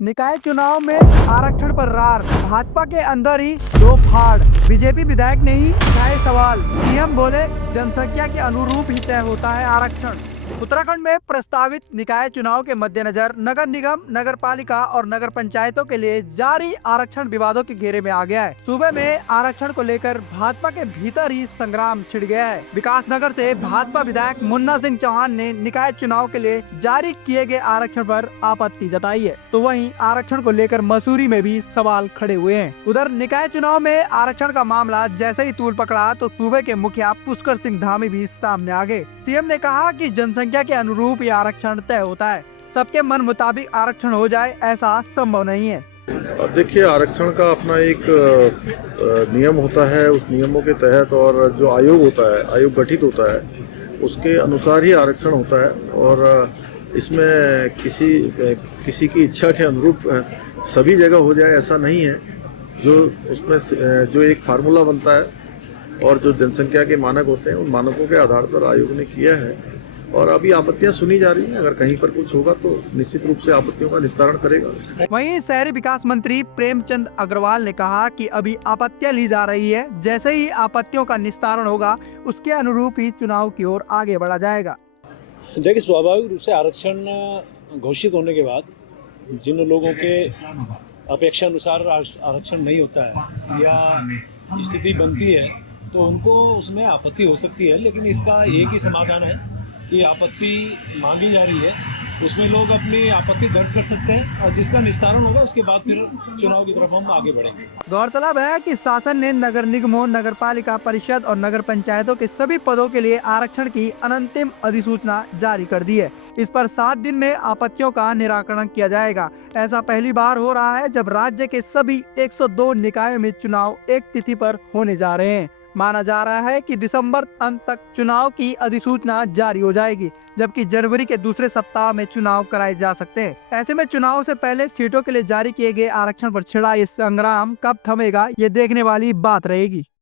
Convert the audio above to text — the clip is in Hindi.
निकाय चुनाव में आरक्षण पर रार, भाजपा के अंदर ही दो फाड़, बीजेपी विधायक ने ही उठाए सवाल। सीएम बोले जनसंख्या के अनुरूप ही तय होता है आरक्षण। उत्तराखंड में प्रस्तावित निकाय चुनाव के मद्देनजर नगर निगम, नगर पालिका और नगर पंचायतों के लिए जारी आरक्षण विवादों के घेरे में आ गया है। सूबे में आरक्षण को लेकर भाजपा के भीतर ही संग्राम छिड़ गया है। विकासनगर से भाजपा विधायक मुन्ना सिंह चौहान ने निकाय चुनाव के लिए जारी किए गए आरक्षण पर आपत्ति जताई है, तो वहीं आरक्षण को लेकर मसूरी में भी सवाल खड़े हुए हैं। उधर निकाय चुनाव में आरक्षण का मामला जैसे ही तूल पकड़ा तो सूबे के मुखिया पुष्कर सिंह धामी भी सामने आ गए। सीएम ने कहा कि जनसंख्या के अनुरूप ही आरक्षण तय होता है, सबके मन मुताबिक आरक्षण हो जाए ऐसा संभव नहीं है। अब देखिए, आरक्षण का अपना एक नियम होता है। उस नियमों के तहत और जो आयोग होता है, आयोग गठित होता है, उसके अनुसार ही आरक्षण होता है। और इसमें किसी की इच्छा के अनुरूप सभी जगह हो जाए ऐसा नहीं है। जो उसमें जो एक फार्मूला बनता है और जो जनसंख्या के मानक होते हैं, उन मानकों के आधार पर आयोग ने किया है। और अभी आपत्तियां सुनी जा रही हैं। अगर कहीं पर कुछ होगा तो निश्चित रूप से आपत्तियों का निस्तारण करेगा। वहीं शहरी विकास मंत्री प्रेमचंद अग्रवाल ने कहा कि अभी आपत्तियां ली जा रही है, जैसे ही आपत्तियों का निस्तारण होगा उसके अनुरूप ही चुनाव की ओर आगे बढ़ा जाएगा। देखिए, स्वाभाविक रूप से आरक्षण घोषित होने के बाद जिन लोगों के अपेक्षा अनुसार आरक्षण नहीं होता है या स्थिति बनती है तो उनको उसमें आपत्ति हो सकती है, लेकिन इसका एक ही समाधान है कि आपत्ति मांगी जा रही है, उसमें लोग अपनी आपत्ति दर्ज कर सकते हैं और जिसका निस्तारण होगा उसके बाद फिर चुनाव की तरफ हम आगे बढ़ेंगे। गौरतलब है कि शासन ने नगर निगमों, नगर पालिका परिषद और नगर पंचायतों के सभी पदों के लिए आरक्षण की अंतिम अधिसूचना जारी कर दी है। इस पर 7 दिन में आपत्तियों का निराकरण किया जाएगा। ऐसा पहली बार हो रहा है जब राज्य के सभी 102 निकायों में चुनाव एक तिथि पर होने जा रहे हैं। माना जा रहा है कि दिसंबर अंत तक चुनाव की अधिसूचना जारी हो जाएगी, जबकि जनवरी के दूसरे सप्ताह में चुनाव कराए जा सकते हैं। ऐसे में चुनाव से पहले सीटों के लिए जारी किए गए आरक्षण पर छिड़ा ये संग्राम कब थमेगा, ये देखने वाली बात रहेगी।